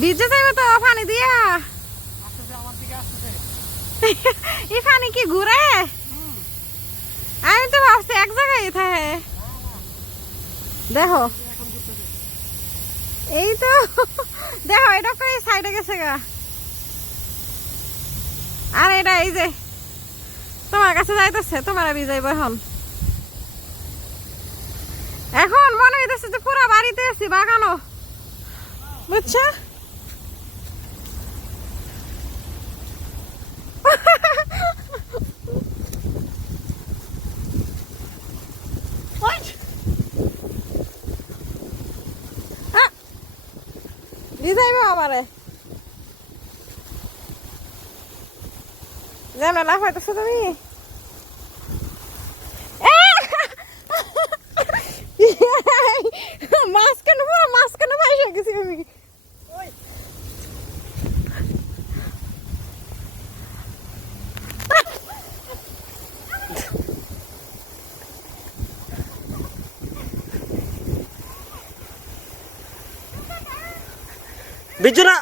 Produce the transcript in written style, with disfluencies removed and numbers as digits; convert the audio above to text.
ভিজে যাবে তো পানি দিয়া। এই পানি কি ঘুরে? আমি তো ভাবছি এক জায়গায় থাকে। দেখো এই তো দেখো এটা করে সাইডে গেছে গা। আর এটা এই যে তোমার কাছে যাইতেছে, তোমার ভিজাইব এখন। এখন মনে হইতেছে যে পুরো বাড়িতে আছি বাগানো, বুঝছো? ভিজাইব আমারে যেমন লাফাইতেছো তুমি। মাঝখানে পুরো মাঝখানে ভাইসা গেছি আমি। বিজু না